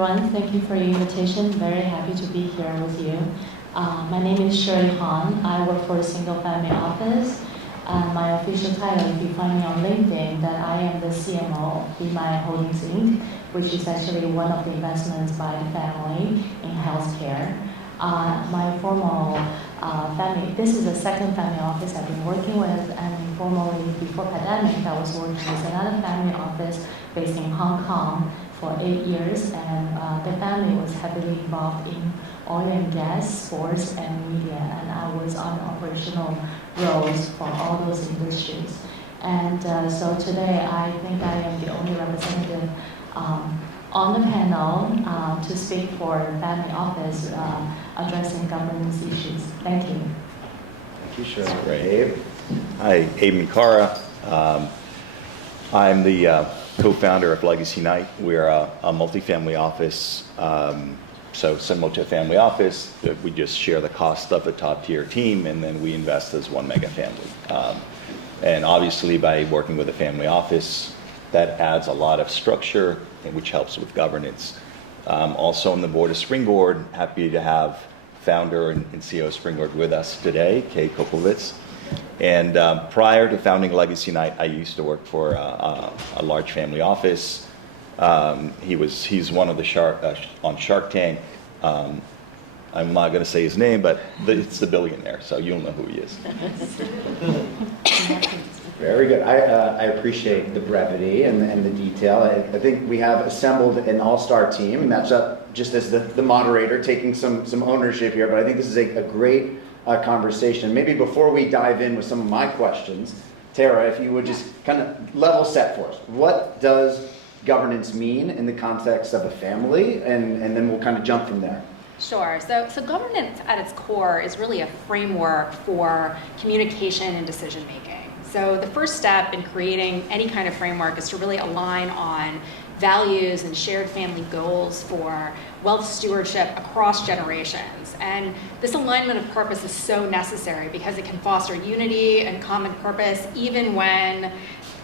everyone. Thank you for your invitation. Very happy to be here with you. My name is Shirley Han. I work for a single family office. My official title, if you find me on LinkedIn, that I am the CMO of Be My Holdings Inc., which is actually one of the investments by the family in healthcare. My formal family, this is the second family office I've been working with, and informally before pandemic, I was working with another family office based in Hong Kong for 8 years, and the family was heavily involved in oil and gas, sports, and media, and I was on operational roles for all those industries. And so today, I think I am the only representative on the panel to speak for the family office addressing governance issues. Thank you. Thank you, Shirley. Great. Abe? Hi, Abe Minkara. I'm the co-founder of Legacy Night. We're a multifamily office, so similar to a family office, we just share the cost of a top-tier team, and then we invest as one mega family. And obviously, by working with a family office, that adds a lot of structure, which helps with governance. Also on the board of Springboard, happy to have founder and CEO of Springboard with us today, Kay Kopovitz. And prior to founding Legacy Night, I used to work for a large family office. He's one of the on Shark Tank. I'm not going to say his name, but it's the billionaire, so you'll know who he is. Very good. I appreciate the brevity and the detail. I think we have assembled an all-star team, and that's up just as the moderator taking some ownership here, but I think this is a great conversation. Maybe before we dive in with some of my questions, Tara, if you would just kind of level set for us. What does governance mean in the context of a family? And then we'll kind of jump from there. Sure. So governance at its core is really a framework for communication and decision making. So the first step in creating any kind of framework is to really align on values and shared family goals for wealth stewardship across generations. And this alignment of purpose is so necessary because it can foster unity and common purpose even when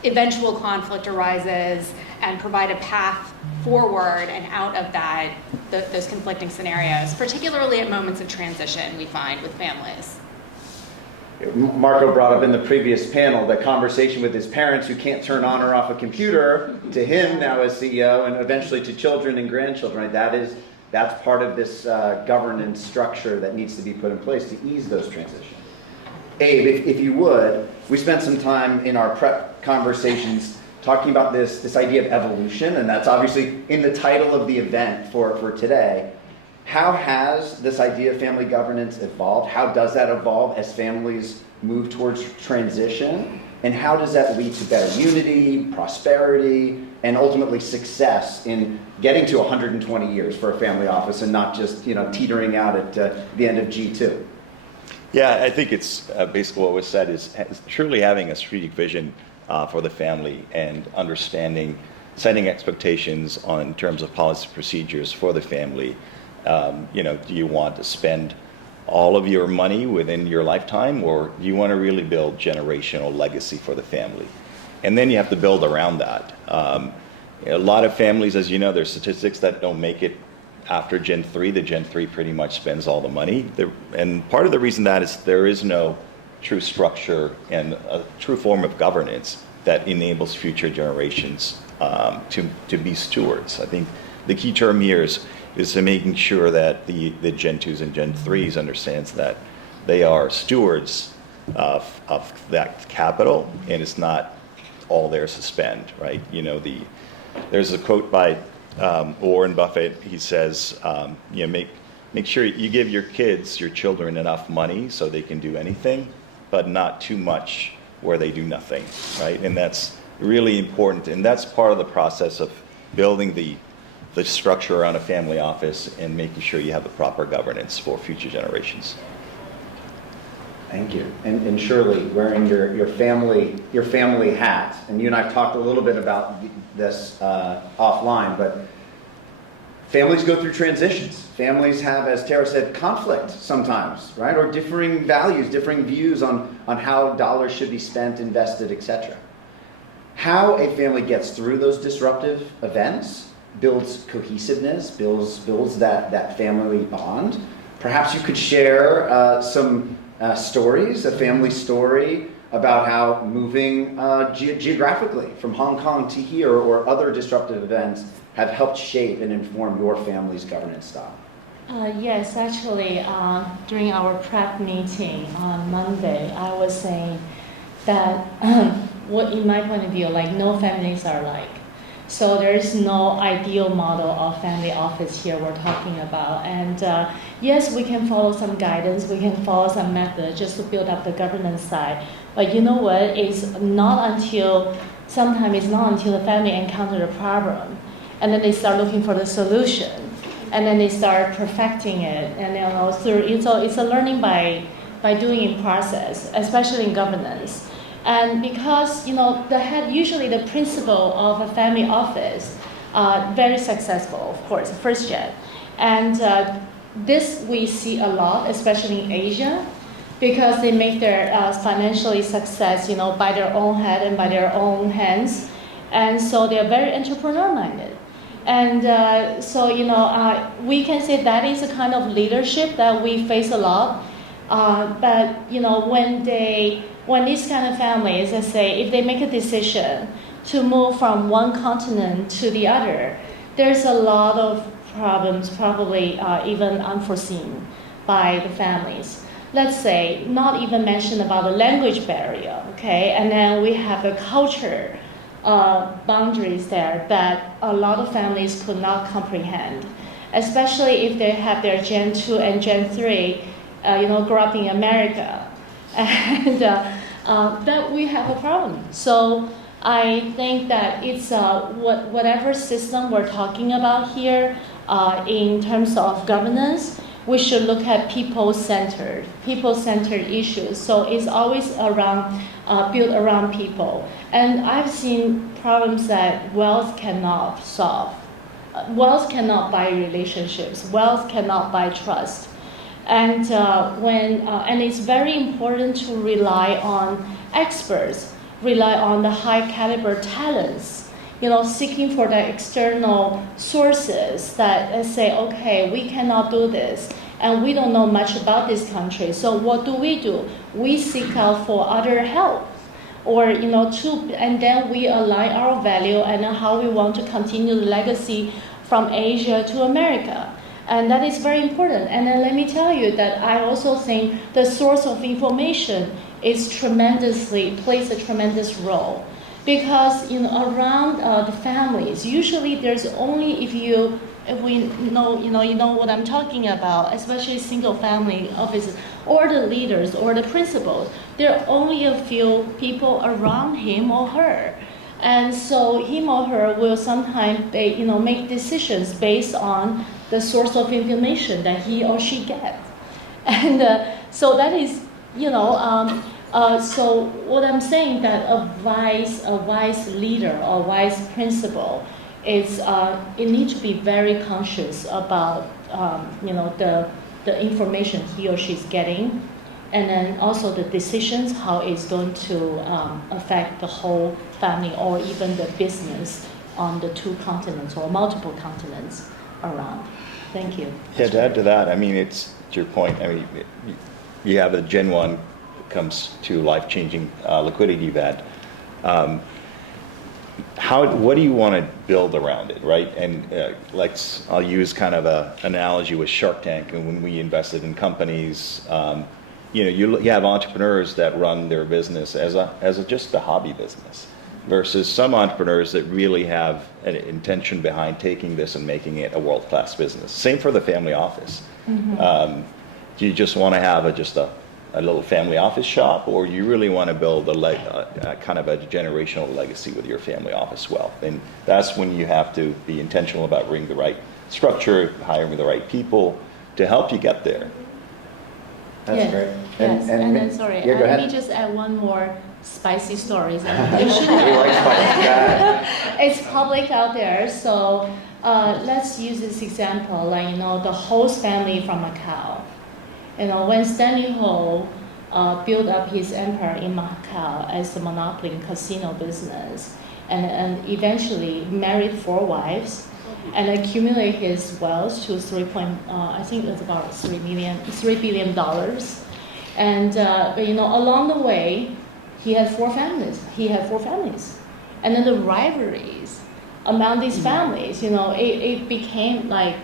eventual conflict arises, and provide a path forward and out of that, those conflicting scenarios, particularly at moments of transition we find with families. Marco brought up in the previous panel the conversation with his parents who can't turn on or off a computer, to him now as CEO, and eventually to children and grandchildren. Right? That's part of this governance structure that needs to be put in place to ease those transitions. Abe, if you would, we spent some time in our prep conversations talking about this idea of evolution, and that's obviously in the title of the event for today. How has this idea of family governance evolved? How does that evolve as families move towards transition? And how does that lead to better unity, prosperity, and ultimately success in getting to 120 years for a family office and not just teetering out at the end of G2? Yeah, I think it's basically what was said is truly having a strategic vision for the family and understanding, setting expectations in terms of policy procedures for the family. Do you want to spend all of your money within your lifetime, or do you want to really build generational legacy for the family? And then you have to build around that. A lot of families, as you know, there's statistics that don't make it after Gen 3. The Gen 3 pretty much spends all the money. And part of the reason that is there is no true structure and a true form of governance that enables future generations to be stewards. I think the key term here is to making sure that the Gen 2s and Gen 3s understands that they are stewards of that capital, and it's not all theirs to spend, right? There's a quote by Warren Buffett. He says, make sure you give your children enough money so they can do anything, but not too much where they do nothing, right? And that's really important, and that's part of the process of building the structure around a family office and making sure you have the proper governance for future generations. Thank you. And Shirley, wearing your family hat, and you and I have talked a little bit about this offline, but families go through transitions. Families have, as Tara said, conflict sometimes, right? Or differing values, differing views on how dollars should be spent, invested, etc. How a family gets through those disruptive events builds cohesiveness, builds that family bond. Perhaps you could share some stories, a family story about how moving geographically from Hong Kong to here or other disruptive events have helped shape and inform your family's governance style. Yes, actually, during our prep meeting on Monday, I was saying that what, in my point of view, like no families are alike. So there is no ideal model of family office here we're talking about. And yes, we can follow some guidance, we can follow some method just to build up the governance side. But you know what? Sometimes it's not until the family encounter a problem, and then they start looking for the solution, and then they start perfecting it. And it's a learning by doing in process, especially in governance. And because usually the principal of a family office, very successful, of course, first gen, and this we see a lot, especially in Asia, because they make their financially success, by their own head and by their own hands, and so they're very entrepreneur-minded. And we can say that is a kind of leadership that we face a lot. But when these kind of families, let's say, if they make a decision to move from one continent to the other, there's a lot of problems, probably even unforeseen by the families. Let's say, not even mention about the language barrier, okay? And then we have the culture boundaries there that a lot of families could not comprehend, especially if they have their Gen 2 and Gen 3, grow up in America. And that we have a problem. So I think that it's whatever system we're talking about here in terms of governance, we should look at people-centered issues. So it's always built around people. And I've seen problems that wealth cannot solve. Wealth cannot buy relationships. Wealth cannot buy trust. And and it's very important to rely on experts, rely on the high caliber talents, seeking for the external sources that say, okay, we cannot do this, and we don't know much about this country. So what do? We seek out for other help, or and then we align our value and how we want to continue the legacy from Asia to America. And that is very important. And then let me tell you that I also think the source of information plays a tremendous role. Because around the families, usually there's only, if we know, you know what I'm talking about, especially single family offices, or the leaders or the principals, there are only a few people around him or her. And so him or her will sometimes make decisions based on the source of information that he or she gets. And so that is, so what I'm saying that a wise leader or wise principal is, it needs to be very conscious about, the information he or she's getting, and then also the decisions, how it's going to affect the whole family or even the business on the two continents or multiple continents around. Thank you. Yeah, to add to that, it's to your point. You have a Gen 1 comes to life-changing liquidity event. What do you want to build around it, right? And I'll use kind of an analogy with Shark Tank, and when we invested in companies, you have entrepreneurs that run their business as just a hobby business, versus some entrepreneurs that really have an intention behind taking this and making it a world-class business. Same for the family office. Mm-hmm. Do you just want to have just a little family office shop, or you really want to build a kind of a generational legacy with your family office wealth? And that's when you have to be intentional about bringing the right structure, hiring the right people to help you get there. That's great. Yes, and then sorry, yeah, let me just add one more spicy story. We like spicy. It's public out there, so let's use this example. The host family from Macau. When Stanley Ho built up his empire in Macau as a monopoly in casino business, and eventually married 4 wives, and accumulate his wealth to I think it's about $3 billion. And along the way, he had four families. And then the rivalries among these families, it became like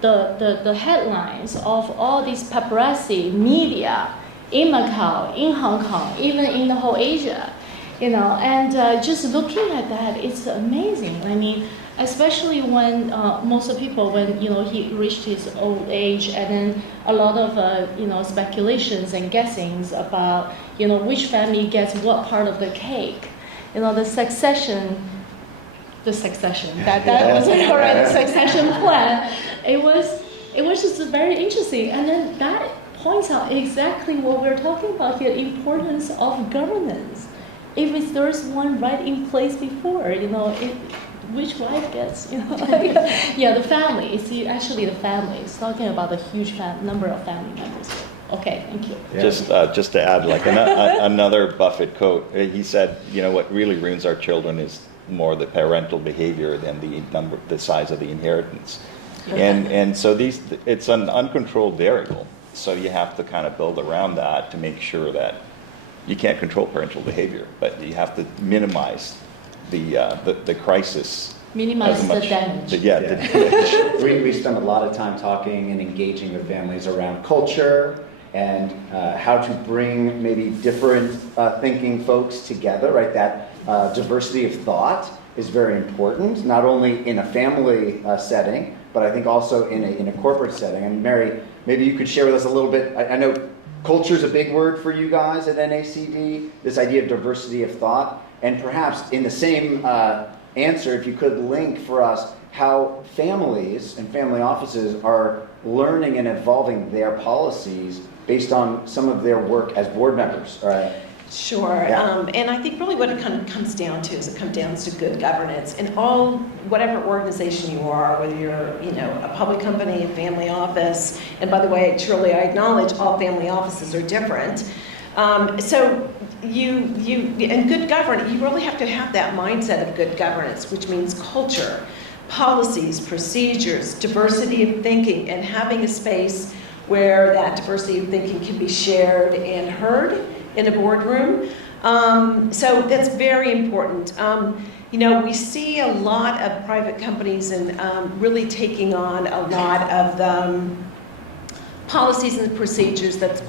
the headlines of all these paparazzi media in Macau, in Hong Kong, even in the whole Asia, and just looking at that, it's amazing. I mean, especially when most of people, when he reached his old age, and then a lot of speculations and guessings about which family gets what part of the cake, the succession. That was already the succession plan. It was just very interesting, and then that points out exactly what we're talking about here: importance of governance. If there's one right in place before, which wife gets, the family. It's actually the family. It's talking about the huge number of family members. Okay, thank you. Yeah. Just to add, like another Buffett quote, he said, what really ruins our children is more the parental behavior than the size of the inheritance. And so it's an uncontrolled variable. So you have to kind of build around that to make sure that you can't control parental behavior, but you have to minimize the crisis. Minimize the damage. The damage. We spend a lot of time talking and engaging with families around culture and how to bring maybe different thinking folks together, right? That diversity of thought is very important, not only in a family setting, but I think also in a corporate setting. And Mary, maybe you could share with us a little bit. I know culture is a big word for you guys at NACD, this idea of diversity of thought, and perhaps in the same answer, if you could link for us how families and family offices are learning and evolving their policies based on some of their work as board members. Sure, Yeah. And I think really what it kind of comes down to is it comes down to good governance in whatever organization you are, whether you're a public company, a family office, and by the way, Shirley, I acknowledge all family offices are different. So in good governance, you really have to have that mindset of good governance, which means culture, policies, procedures, diversity of thinking, and having a space where that diversity of thinking can be shared and heard in a boardroom. So that's very important. We see a lot of private companies and really taking on a lot of the policies and procedures that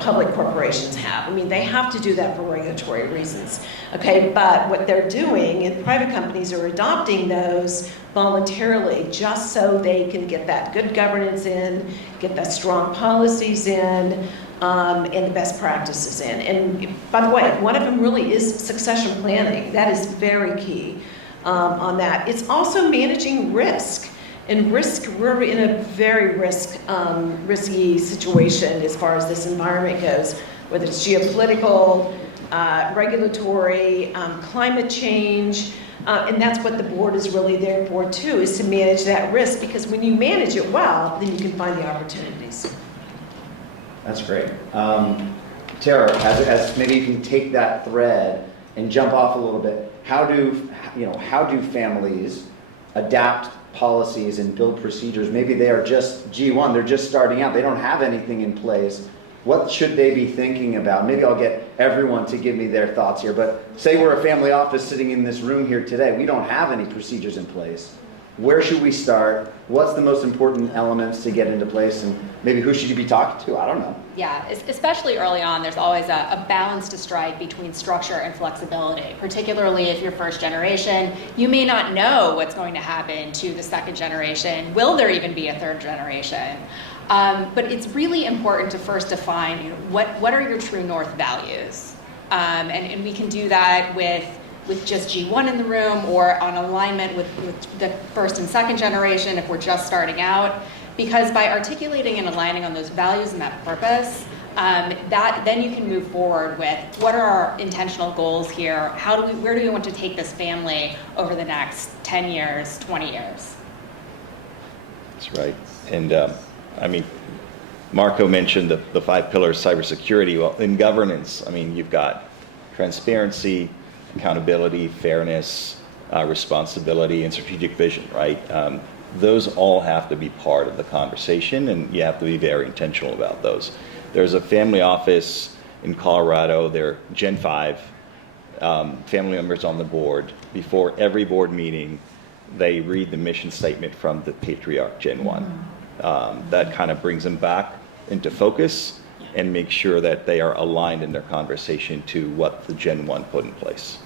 public corporations have. I mean, they have to do that for regulatory reasons. Okay, but what they're doing, and private companies are adopting those voluntarily just so they can get that good governance in, get the strong policies in, and the best practices in. And by the way, one of them really is succession planning. That is very key on that. It's also managing risk. And risk, we're in a very risky situation as far as this environment goes, whether it's geopolitical, regulatory, climate change, and that's what the board is really there for too, is to manage that risk, because when you manage it well, then you can find the opportunities. That's great. Tara, as maybe you can take that thread and jump off a little bit, how do families adapt policies and build procedures? Maybe they are just G1, they're just starting out, they don't have anything in place. What should they be thinking about? Maybe I'll get everyone to give me their thoughts here, but say we're a family office sitting in this room here today. We don't have any procedures in place. Where should we start? What's the most important elements to get into place? And maybe who should you be talking to? I don't know. Yeah, especially early on, there's always a balance to strike between structure and flexibility, particularly if you're first generation. You may not know what's going to happen to the second generation. Will there even be a third generation? But it's really important to first define what are your true north values. And we can do that with just G1 in the room, or on alignment with the first and second generation if we're just starting out. Because by articulating and aligning on those values and that purpose, then you can move forward with what are our intentional goals here? Where do we want to take this family over the next 10 years, 20 years? That's right. And Marco mentioned the 5 pillars of cybersecurity. Well, in governance, you've got transparency, accountability, fairness, responsibility, and strategic vision, right? Those all have to be part of the conversation, and you have to be very intentional about those. There's a family office in Colorado, they're Gen 5, family members on the board. Before every board meeting, they read the mission statement from the patriarch, Gen 1. That kind of brings them back into focus and make sure that they are aligned in their conversation to what the Gen 1 put in place,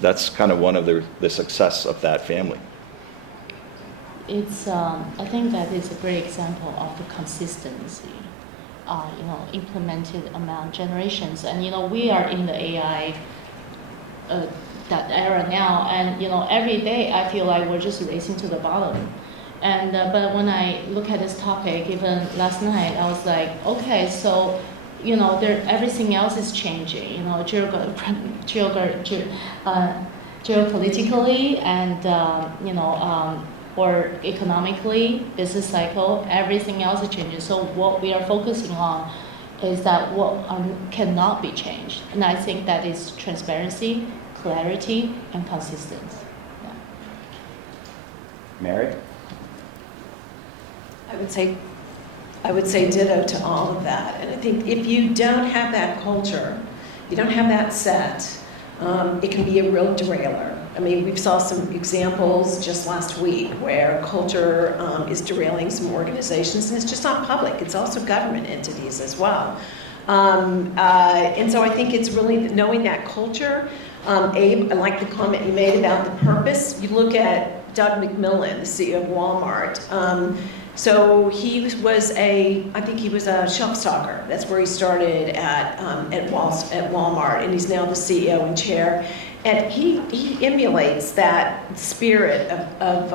that's kind of one of the success of that family. I think that is a great example of the consistency, implemented among generations. And, we are in the AI that era now, and, every day I feel like we're just racing to the bottom. And, but when I look at this topic, even last night, I was like, okay, so, everything else is changing, geopolitically and, or economically, business cycle, everything else is changing. So what we are focusing on is that what cannot be changed. And I think that is transparency, clarity, and consistency. Yeah. Mary? I would say ditto to all of that. And I think if you don't have that culture, you don't have that set, it can be a real derailer. I mean, we saw some examples just last week where culture is derailing some organizations, and it's just not public. It's also government entities as well. And so I think it's really knowing that culture. Abe, I like the comment you made about the purpose. You look at Doug McMillon, the CEO of Walmart. So he was I think he was a shelf stalker. That's where he started at Walmart, and he's now the CEO and chair. And he emulates that spirit of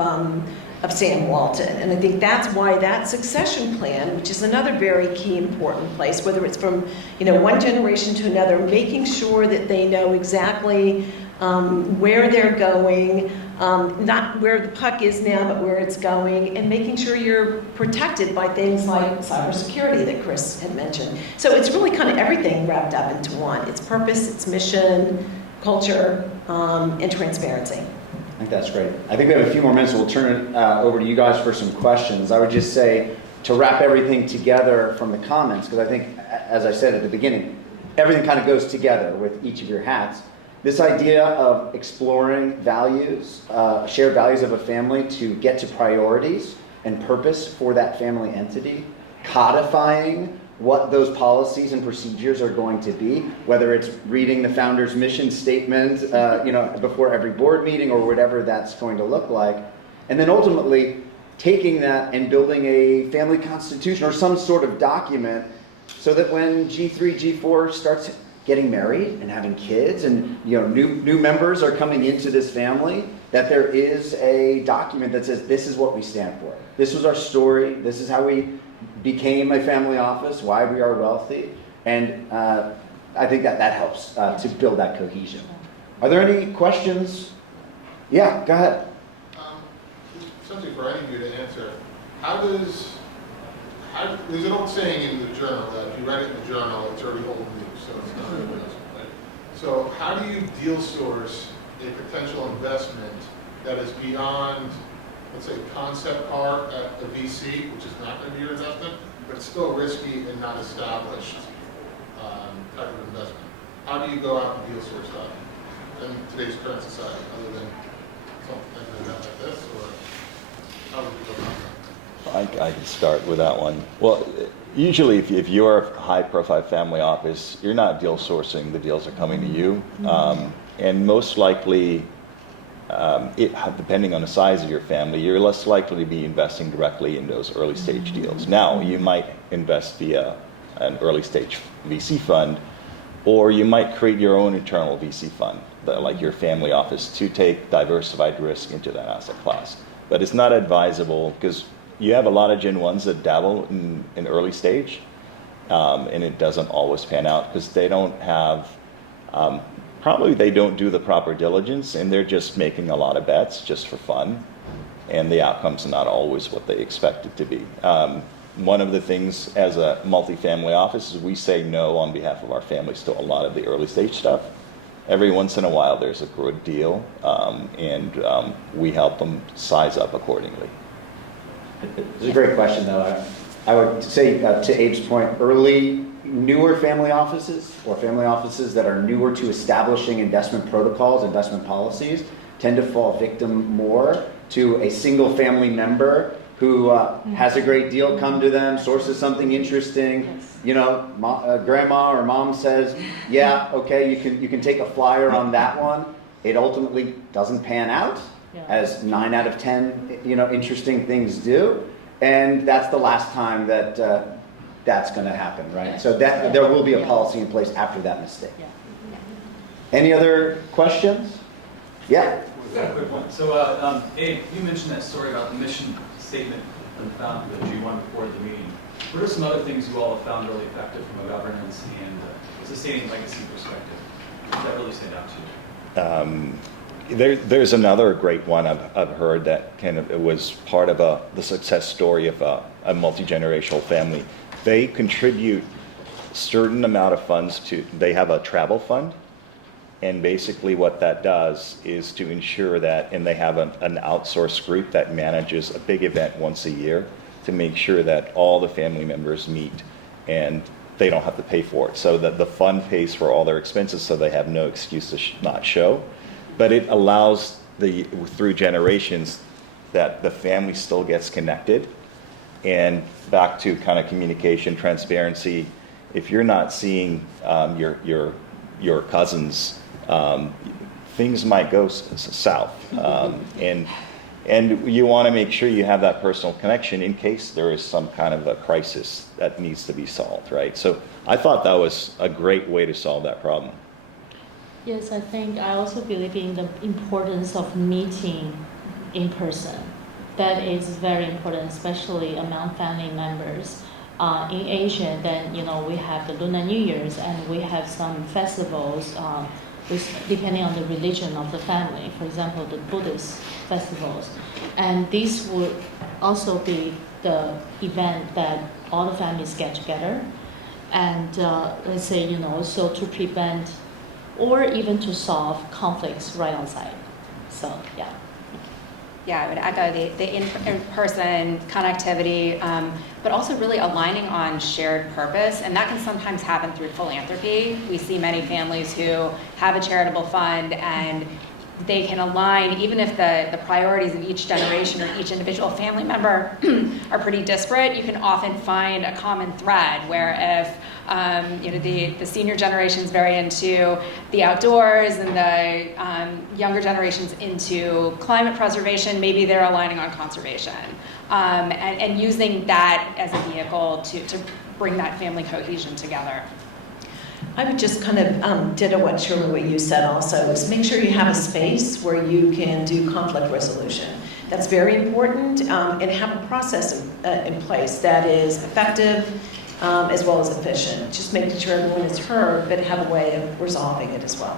Sam Walton. And I think that's why that succession plan, which is another very key important place, whether it's from one generation to another, making sure that they know exactly where they're going, not where the puck is now, but where it's going, and making sure you're protected by things like cybersecurity that Chris had mentioned. So it's really kind of everything wrapped up into one. It's purpose, it's mission, culture, and transparency. I think that's great. I think we have a few more minutes, so we'll turn it over to you guys for some questions. I would just say, to wrap everything together from the comments, because I think, as I said at the beginning, everything kind of goes together with each of your hats. This idea of exploring values, shared values of a family to get to priorities and purpose for that family entity, codifying what those policies and procedures are going to be, whether it's reading the founder's mission statement, before every board meeting or whatever that's going to look like, and then ultimately taking that and building a family constitution or some sort of document so that when G3, G4 starts getting married and having kids and new members are coming into this family, that there is a document that says this is what we stand for. This was our story. This is how we became a family office, why we are wealthy. And I think that helps to build that cohesion. Are there any questions? Yeah, go ahead. Something for any of you to answer. There's an old saying in the journal that if you write it in the journal, it's already old news, so it's not really news, right? So how do you deal source a potential investment that is beyond, let's say, concept art at the VC, which is not going to be your investment, but it's still risky and not established type of investment? How do you go out and deal source that in today's current society, other than something like this, or how would you go about that? I can start with that one. Well, usually if you're a high-profile family office, you're not deal sourcing, the deals are coming to you. And most likely, depending on the size of your family, you're less likely to be investing directly in those early stage deals. Now, you might invest via an early stage VC fund, or you might create your own internal VC fund, like your family office, to take diversified risk into that asset class. But it's not advisable because you have a lot of Gen 1s that dabble in early stage, and it doesn't always pan out because they don't have, probably they don't do the proper diligence, and they're just making a lot of bets just for fun, and the outcome's not always what they expect it to be. One of the things as a multifamily office is we say no on behalf of our families to a lot of the early stage stuff every once in a while there's a good deal, and we help them size up accordingly. It's a great question, though. I would say, to Abe's point, newer family offices or family offices that are newer to establishing investment protocols, investment policies, tend to fall victim more to a single family member who has a great deal come to them, sources something interesting. Yes. You know, grandma or mom says, yeah, okay, you can take a flyer on that one. It ultimately doesn't pan out, as 9 out of 10, interesting things do. And that's the last time that that's going to happen, right? So that there will be a policy in place after that mistake. Yeah. Any other questions? Yeah. I've got a quick one. So, Abe, you mentioned that story about the mission statement that you won before the meeting. What are some other things you all have found really effective from a governance and sustaining legacy perspective? Does that really stand out to you? There's another great one I've heard that it was part of the success story of a multi-generational family. They contribute certain amount of funds they have a travel fund, and basically what that does is to ensure that, and they have an outsourced group that manages a big event once a year to make sure that all the family members meet and they don't have to pay for it. So that the fund pays for all their expenses, so they have no excuse to not show. But it allows through generations that the family still gets connected. And back to kind of communication, transparency, if you're not seeing your cousins, things might go south. And you want to make sure you have that personal connection in case there is some kind of a crisis that needs to be solved, right? So I thought that was a great way to solve that problem. Yes, I also believe in the importance of meeting in person. That is very important, especially among family members. In Asia, then, we have the Lunar New Year's, and we have some festivals, depending on the religion of the family. For example, the Buddhist festivals. And this would also be the event that all the families get together. And let's say, so to prevent or even to solve conflicts right on site. So, yeah. Yeah, I would echo the in-person connectivity, but also really aligning on shared purpose, and that can sometimes happen through philanthropy. We see many families who have a charitable fund, and they can align, even if the priorities of each generation or each individual family member are pretty disparate, you can often find a common thread where if the senior generation's very into the outdoors and the younger generation's into climate preservation, maybe they're aligning on conservation. And using that as a vehicle to bring that family cohesion together. I would just kind of ditto what Shirley, what you said also, is make sure you have a space where you can do conflict resolution. That's very important, and have a process in place that is effective as well as efficient. Just making sure everyone is heard, but have a way of resolving it as well.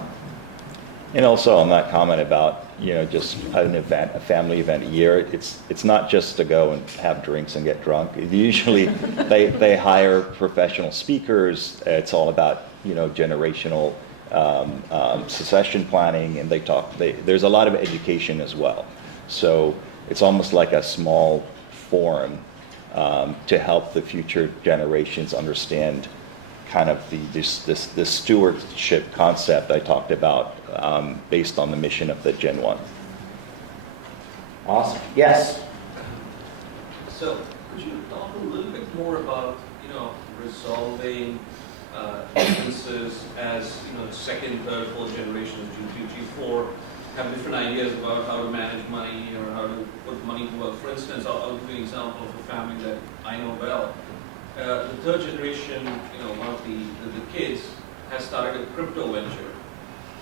And also on that comment about, just an event, a family event a year, it's not just to go and have drinks and get drunk. Usually they hire professional speakers. It's all about, generational succession planning, and there's a lot of education as well. So it's almost like a small forum to help the future generations understand kind of this stewardship concept I talked about, based on the mission of the Gen 1. Awesome. Yes. So could you talk a little bit more about, resolving differences as, second, third, fourth generations, G2, G4, have different ideas about how to manage money or how to put money to work. For instance, I'll give you an example of a family that I know well. The third generation, one of the kids has started a crypto venture,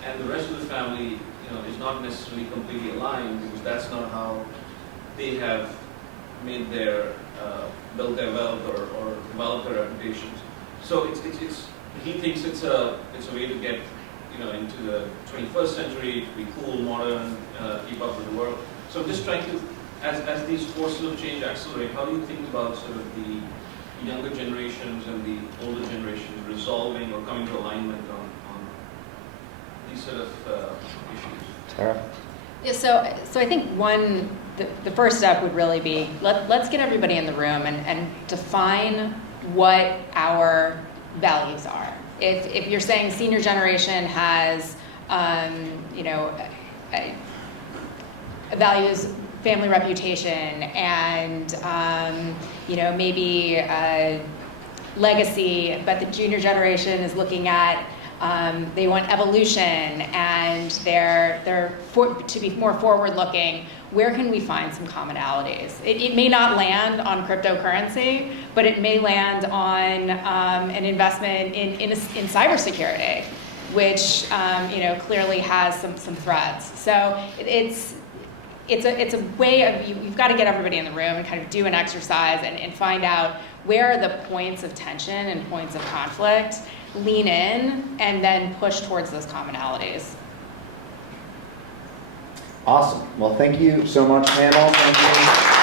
and the rest of the family, is not necessarily completely aligned because that's not how they have made built their wealth or developed their reputations. So he thinks it's a way to get, into the 21st century, to be cool, modern, keep up with the world. So I'm just trying to, as these forces of change accelerate, how do you think about sort of the younger generations and the older generations resolving or coming to alignment on these sort of Tara? Yeah, so I think the first step would really be, let's get everybody in the room and define what our values are. If you're saying senior generation has, values family reputation and, maybe legacy, but the junior generation is looking at, they want evolution and they're to be more forward-looking. Where can we find some commonalities? It may not land on cryptocurrency, but it may land on an investment in cybersecurity, which clearly has some threats. So it's a way of you've got to get everybody in the room and kind of do an exercise and find out where are the points of tension and points of conflict. Lean in and then push towards those commonalities. Awesome. Well, thank you so much, panel. Thank you.